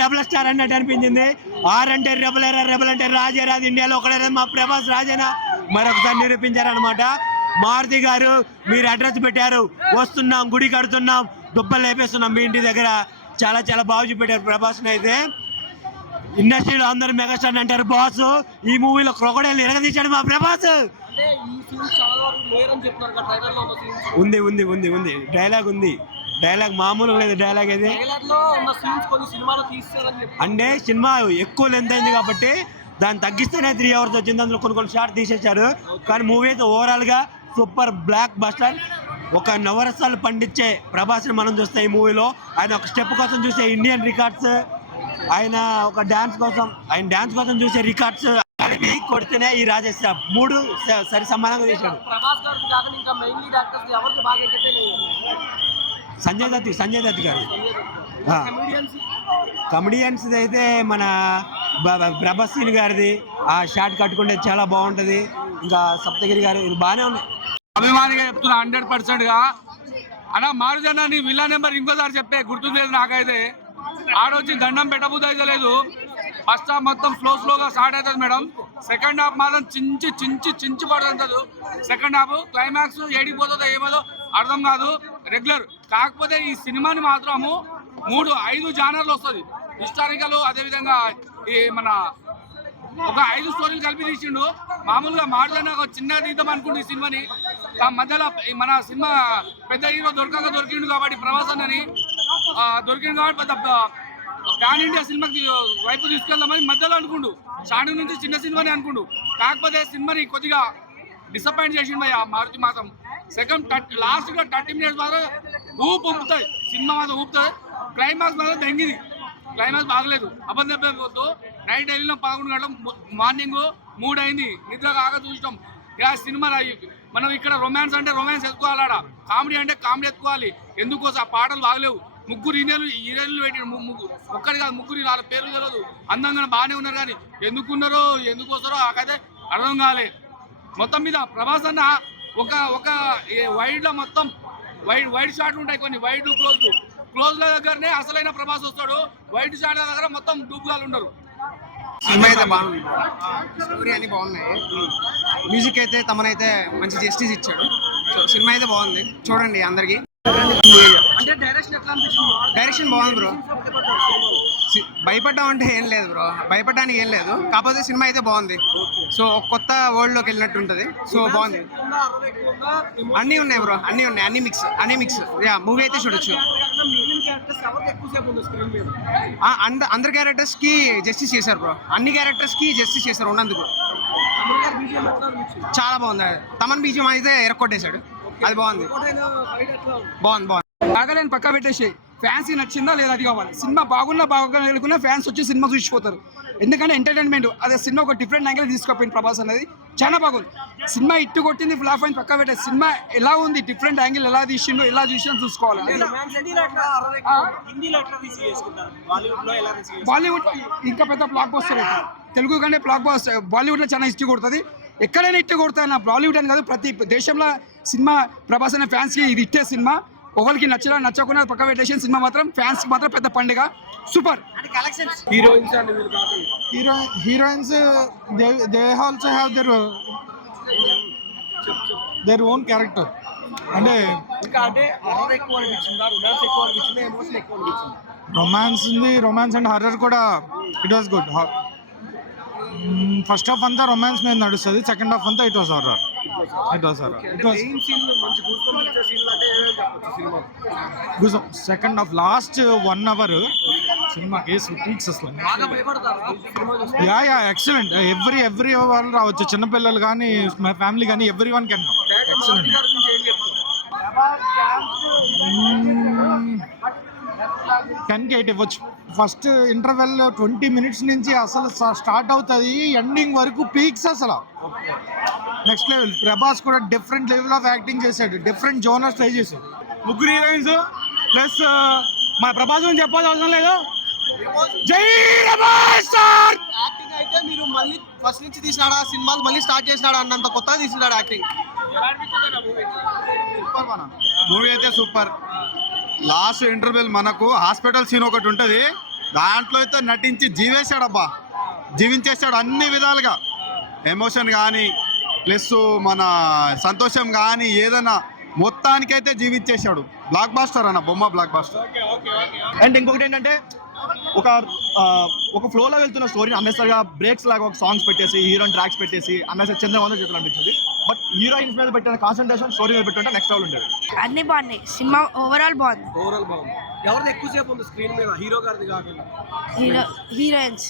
Rebel star అన్నట్టు అనిపించింది. Are అంటే రెబల్ అంటే రాజే రాజు, ఇండియాలో ఒకడే మా ప్రభాస్ రాజేనా మరొకసారి నిరూపించారనమాట. మారుతి గారు మీరు అడ్రస్ పెట్టారు, వస్తున్నాం, గుడి కడుతున్నాం, దుబ్బలు లేపేస్తున్నాం మీ ఇంటి దగ్గర. చాలా చాలా బాగా చూపెట్టారు ప్రభాస్ని. అయితే ఇండస్ట్రీలో అందరూ మెగాస్టార్ అంటారు బాస్, ఈ మూవీలో క్రొకడైల్ ఎరగదీశాడు మా ప్రభాస్. ఉంది ఉంది ఉంది ఉంది డైలాగ్ ఉంది, డైలాగ్ మామూలుగా లేదు. డైలాగ్ అయితే అంటే సినిమా ఎక్కువ లెంత్ అయింది కాబట్టి దాన్ని తగ్గిస్తేనే 3 hours వచ్చింది. అందులో కొన్ని షార్ట్ తీసేశారు. కానీ మూవీ అయితే ఓవరాల్గా సూపర్ బ్లాక్ బస్టర్. ఒక నవరసాలు పండించే ప్రభాస్ని మనం చూస్తే ఈ మూవీలో. ఆయన ఒక స్టెప్ కోసం చూసే ఇండియన్ రికార్డ్స్, ఆయన ఒక డ్యాన్స్ కోసం చూసే రికార్డ్స్ కలిపి కొడితేనే ఈ రాజేష్ 3 సరి సమానంగా తీశాడు. సంజయ్ దత్ గారు. కమెడియన్స్ అయితే మన ప్రభాస్ సీన్ గారిది ఆ షార్ట్ కట్టుకుంటే చాలా బాగుంటుంది. ఇంకా సప్తగిరి గారు ఇది బాగానే ఉన్నాయి. అభిమానిగా చెప్తున్నా 100%గా. అన్నా మారుజన్న నీ విల్లా నెంబర్ ఇంకోసారి చెప్పే గుర్తులేదు నాకైతే. ఆడొచ్చి దండం పెట్టబుద్ధి అయితే లేదు. ఫస్ట్ హాఫ్ మొత్తం స్లోగా స్టార్ట్ అవుతుంది మేడం. సెకండ్ హాఫ్ మాత్రం చించి పడుతుంది. సెకండ్ హాఫ్ క్లైమాక్స్ ఏడిపోతుందో ఏమోదో అర్థం కాదు. రెగ్యులర్ కాకపోతే ఈ సినిమాని మాత్రము 5 జానర్లు వస్తుంది. హిస్టారికల్, అదేవిధంగా ఈ మన ఒక 5 స్టోరీలు కలిపి తీసిండు. మామూలుగా మారుదన్న ఒక చిన్న తీద్దాం అనుకుంటు ఈ సినిమాని. మధ్యలో మన సినిమా పెద్ద హీరో దొరికిండు కాబట్టి ప్రభాస్ అన్నని దొరికిండు కాబట్టి పెద్ద ప్యాన్ ఇండియా సినిమాకి వైపు తీసుకెళ్దామని మధ్యలో అనుకుండు. స్టార్టింగ్ నుంచి చిన్న సినిమాని అనుకుండు. కాకపోతే సినిమాని కొద్దిగా డిసప్పాయింట్ చేసిండు ఆ మారుతి మాత్రం. సెకండ్ లాస్ట్గా 30 minutes మాత్రం ఊపుతుంది సినిమా, మాత్రం ఊపుతుంది. క్లైమాక్స్ మాత్రం దెంగిది, క్లైమాక్స్ బాగలేదు. అబద్ధం చెప్పకపోతూ నైట్ వెళ్ళిన 11 గంటల, మార్నింగ్ 3 అయింది, నిద్ర కాక చూసినాం. ఇక సినిమా మనం ఇక్కడ రొమాన్స్ అంటే రొమాన్స్ ఎత్తుకోవాలి, ఆడ కామెడీ అంటే కామెడీ ఎత్తుకోవాలి. ఎందుకోసం ఆ పాటలు బాగలేవు. 3 హీరోయిన్లు పెట్టాడు. ఒక్కడి కాదు 3, 4 పేర్లు తెలియదు. అందంగా బాగానే ఉన్నారు కానీ ఎందుకున్నారో ఎందుకు వస్తారో నాకైతే అర్థం కాలే. మొత్తం మీద ప్రభాస్ అన్న ఒక వైడ్లో మొత్తం వైడ్ షాట్ ఉంటాయి, కొన్ని వైడ్ క్లోజ్ల దగ్గరనే అసలైన ప్రభాస్ వస్తాడు. వైడ్ షాట్ దగ్గర మొత్తం డూపుగాలు ఉండరు. సినిమా అయితే బాగుంది, స్టోరీ అన్ని బాగున్నాయి. మ్యూజిక్ అయితే తమనైతే మంచి జస్టిస్ ఇచ్చాడు. సో సినిమా అయితే బాగుంది, చూడండి అందరికి. డైరెక్షన్ బాగుంది బ్రో. భయపడ్డాం అంటే ఏం లేదు బ్రో, భయపడడానికి ఏం లేదు. కాకపోతే సినిమా అయితే బాగుంది. సో కొత్త వరల్డ్ లోకి వెళ్ళినట్టు ఉంటుంది. సో బాగుంది. అన్నీ ఉన్నాయి బ్రో, అన్నీ ఉన్నాయి, అన్ని మిక్స్. మూవీ అయితే చూడొచ్చు. అందరి క్యారెక్టర్స్ కి జస్టిస్ చేశారు బ్రో, అన్ని క్యారెక్టర్స్ కి జస్టిస్ చేశారు ఉన్నందుకు. చాలా బాగుంది. తమన్ బీజియం అయితే ఎరక్కొట్టేశాడు, అది బాగుంది. బాగాలేని పక్కా పెట్టేసి ఫ్యాన్స్ నచ్చిందా లేదా అది కావాలి. సినిమా బాగున్నా ఫ్యాన్స్ వచ్చి సినిమా చూసిపోతారు. ఎందుకంటే ఎంటర్టైన్మెంట్, అదే సినిమా ఒక డిఫరెంట్ యాంగిల్ తీసుకోపోయింది ప్రభాస్ అనేది. చాలా బాగుంది సినిమా. ఇట్టు కొట్టింది, ఫ్లాప్ అయింది పక్కా పెట్టే. సినిమా ఎలా ఉంది, డిఫరెంట్ యాంగిల్ ఎలా తీసిండో, ఎలా చూసినా చూసుకోవాలి. బాలీవుడ్ ఇంకా పెద్ద బ్లాక్ బస్టర్ అయితే. తెలుగు కంటే బ్లాక్ బస్టర్ బాలీవుడ్లో చాలా హిస్టరీ కొడుతుంది. ఎక్కడైనా ఇట్టు కొడతాయి. నా బాలీవుడ్ అని కాదు, ప్రతి దేశంలో సినిమా ప్రభాస్ అనే ఫ్యాన్స్కి ఇది ఇట్టే సినిమా. ఒకరికి నచ్చకుండా పక్క పెట్టేసిన సినిమా మాత్రం ఫ్యాన్స్ మాత్రం పెద్ద పండుగ. Super. Heroines they also have their own character. అంటే రొమాన్స్ అండ్ హర్రర్ కూడా it was good. First half అంతా రొమాన్స్ మీద నడుస్తుంది, సెకండ్ హాఫ్ అంతా it was horror. Second half last 1 hour సినిమాకి పీక్స్ అసలు. Yeah excellent. ఎవ్రీ వాళ్ళు రావచ్చు, చిన్నపిల్లలు కానీ ఫ్యామిలీ కానీ ఎవ్రీ వన్ కెన్. ఎక్సలెంట్. కెన్కి 8 ఇవ్వచ్చు. ఫస్ట్ ఇంటర్వెల్ 20 minutes నుంచి అసలు స్టార్ట్ అవుతుంది, ఎండింగ్ వరకు పీక్స్ అసలు నెక్స్ట్ లెవెల్. ప్రభాస్ కూడా డిఫరెంట్ లెవెల్ ఆఫ్ యాక్టింగ్ చేశాడు, డిఫరెంట్ జోనర్స్ ట్రై చేశాడు. 3 హీరోయిన్స్ ప్లస్ మన ప్రభాస్ గురించి చెప్పాల్సిన అవసరం లేదు. జై ప్రభాస్ సార్. యాక్టింగ్ అయితే మీరు మళ్ళీ ఫస్ట్ నుంచి తీసినాడా సినిమాలు మళ్ళీ స్టార్ట్ చేసినాడా అన్నంత కొత్తగా తీసినాడు యాక్టింగ్. మూవీ అయితే సూపర్. లాస్ట్ ఇంటర్వెల్ మనకు హాస్పిటల్ సీన్ ఒకటి ఉంటుంది, దాంట్లో అయితే నటించి జీవేశాడబ్బా, జీవించేశాడు అన్ని విధాలుగా. ఎమోషన్ కానీ ప్లస్ మన సంతోషం కానీ ఏదైనా మొత్తానికైతే జీవించేశాడు. బ్లాక్ బాస్టర్ అన్న, బొమ్మ బ్లాక్ బాస్టర్. అండ్ ఇంకొకటి ఏంటంటే ఒక ఫ్లోలో వెళ్తున్న స్టోరీని అన్నెసరిగా బ్రేక్స్ లాగా ఒక సాంగ్స్ పెట్టేసి హీరోయిన్ ట్రాక్స్ పెట్టేసి అన్నెసరి చంద్రవంద చేతులు అనిపించింది. బట్ హీరోయిన్స్ మీద పెట్టిన కాన్సన్ట్రేషన్ స్టోరీ మీద పెట్టుంటే నెక్స్ట్ లెవెల్ ఉండేది. అన్ని బాగున్నాయి, సినిమా ఓవరాల్ బాగుంది. ఓవరాల్ బాగుంది. ఎవరిది ఎక్కువసేపు ఉంది స్క్రీన్ మీద, హీరో గారిది కాకుండా? హీరోయిన్స్